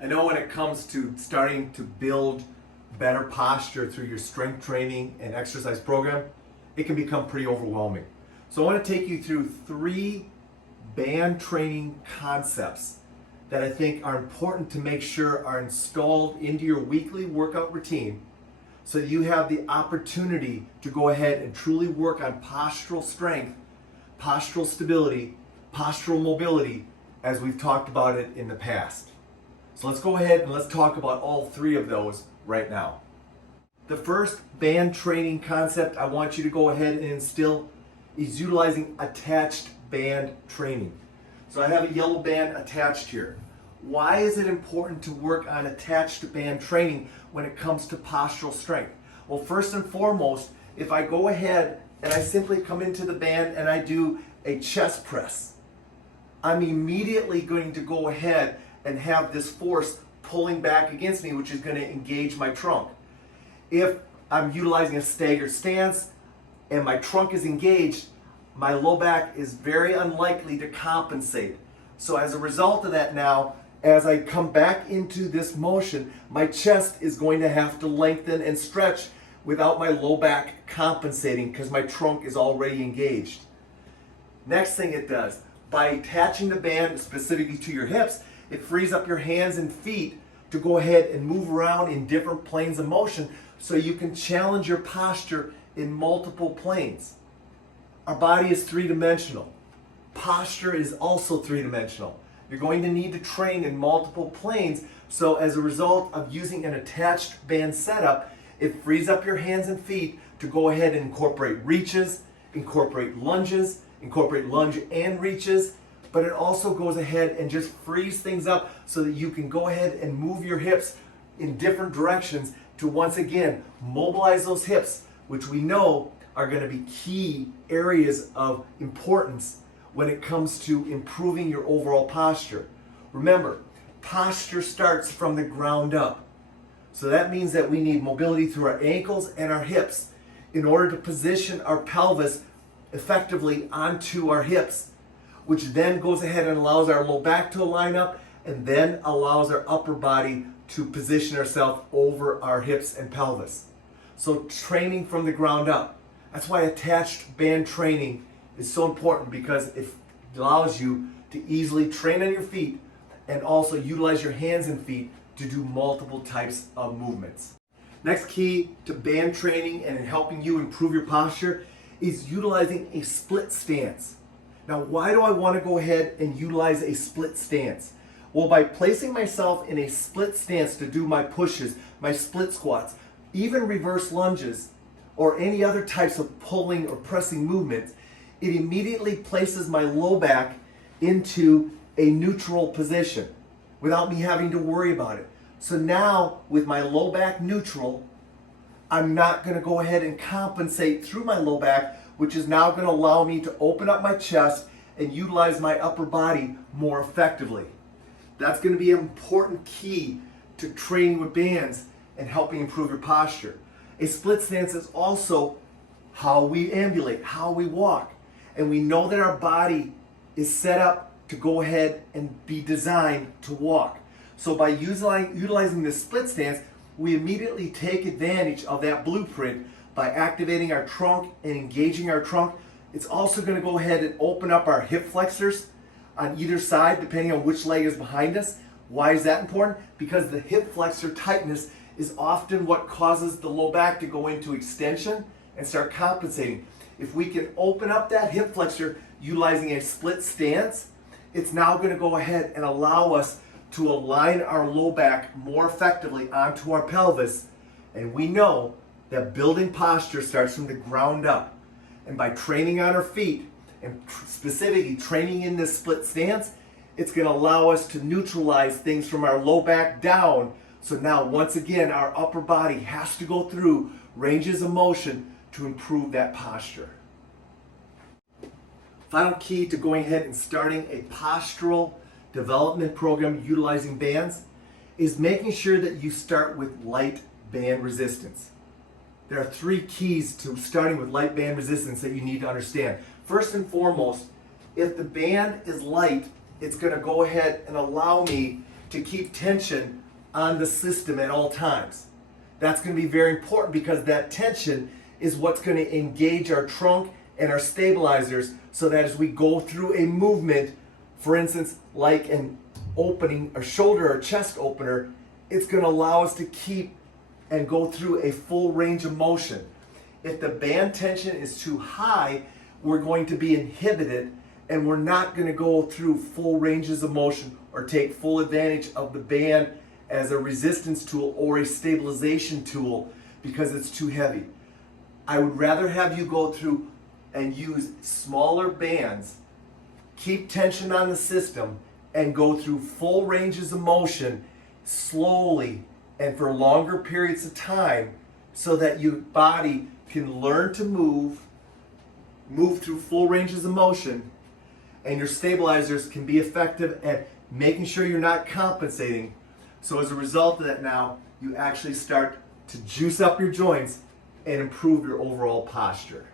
I know when it comes to starting to build better posture through your strength training and exercise program, it can become pretty overwhelming. So I want to take you through 3 band training concepts that I think are important to make sure are installed into your weekly workout routine so that you have the opportunity to go ahead and truly work on postural strength, postural stability, postural mobility, as we've talked about it in the past. So let's go ahead and let's talk about all 3 of those right now. The first band training concept I want you to go ahead and instill is utilizing attached band training. So I have a yellow band attached here. Why is it important to work on attached band training when it comes to postural strength? Well, first and foremost, if I go ahead and I simply come into the band and I do a chest press, I'm immediately going to go ahead and have this force pulling back against me, which is going to engage my trunk. If I'm utilizing a staggered stance and my trunk is engaged, my low back is very unlikely to compensate. So as a result of that now, as I come back into this motion, my chest is going to have to lengthen and stretch without my low back compensating because my trunk is already engaged. Next thing it does, by attaching the band specifically to your hips, it frees up your hands and feet to go ahead and move around in different planes of motion so you can challenge your posture in multiple planes. Our body is 3-dimensional. Posture is also 3-dimensional. You're going to need to train in multiple planes, so as a result of using an attached band setup, it frees up your hands and feet to go ahead and incorporate reaches, incorporate lunges, incorporate lunge and reaches, but it also goes ahead and just frees things up so that you can go ahead and move your hips in different directions to once again mobilize those hips, which we know are going to be key areas of importance when it comes to improving your overall posture. Remember, posture starts from the ground up. So that means that we need mobility through our ankles and our hips in order to position our pelvis effectively onto our hips, which then goes ahead and allows our low back to line up and then allows our upper body to position ourselves over our hips and pelvis. So training from the ground up. That's why attached band training is so important, because it allows you to easily train on your feet and also utilize your hands and feet to do multiple types of movements. Next key to band training and in helping you improve your posture is utilizing a split stance. Now, why do I want to go ahead and utilize a split stance? Well, by placing myself in a split stance to do my pushes, my split squats, even reverse lunges, or any other types of pulling or pressing movements, it immediately places my low back into a neutral position without me having to worry about it. So now, with my low back neutral, I'm not going to go ahead and compensate through my low back, which is now going to allow me to open up my chest and utilize my upper body more effectively. That's going to be an important key to training with bands and helping improve your posture. A split stance is also how we ambulate, how we walk. And we know that our body is set up to go ahead and be designed to walk. So by utilizing this split stance, we immediately take advantage of that blueprint by activating our trunk and engaging our trunk. It's also going to go ahead and open up our hip flexors on either side, depending on which leg is behind us. Why is that important? Because the hip flexor tightness is often what causes the low back to go into extension and start compensating. If we can open up that hip flexor utilizing a split stance, it's now going to go ahead and allow us to align our low back more effectively onto our pelvis. And we know that building posture starts from the ground up. And by training on our feet, and specifically training in this split stance, it's going to allow us to neutralize things from our low back down. So now, once again, our upper body has to go through ranges of motion to improve that posture. Final key to going ahead and starting a postural development program utilizing bands is making sure that you start with light band resistance. There are 3 keys to starting with light band resistance that you need to understand. First and foremost, if the band is light, it's going to go ahead and allow me to keep tension on the system at all times. That's going to be very important because that tension is what's going to engage our trunk and our stabilizers so that as we go through a movement, for instance, like an opening, a shoulder or chest opener, it's going to allow us to keep and go through a full range of motion. If the band tension is too high, we're going to be inhibited and we're not going to go through full ranges of motion or take full advantage of the band as a resistance tool or a stabilization tool because it's too heavy. I would rather have you go through and use smaller bands, keep tension on the system, and go through full ranges of motion slowly and for longer periods of time so that your body can learn to move through full ranges of motion, and your stabilizers can be effective at making sure you're not compensating. So as a result of that, now you actually start to juice up your joints and improve your overall posture.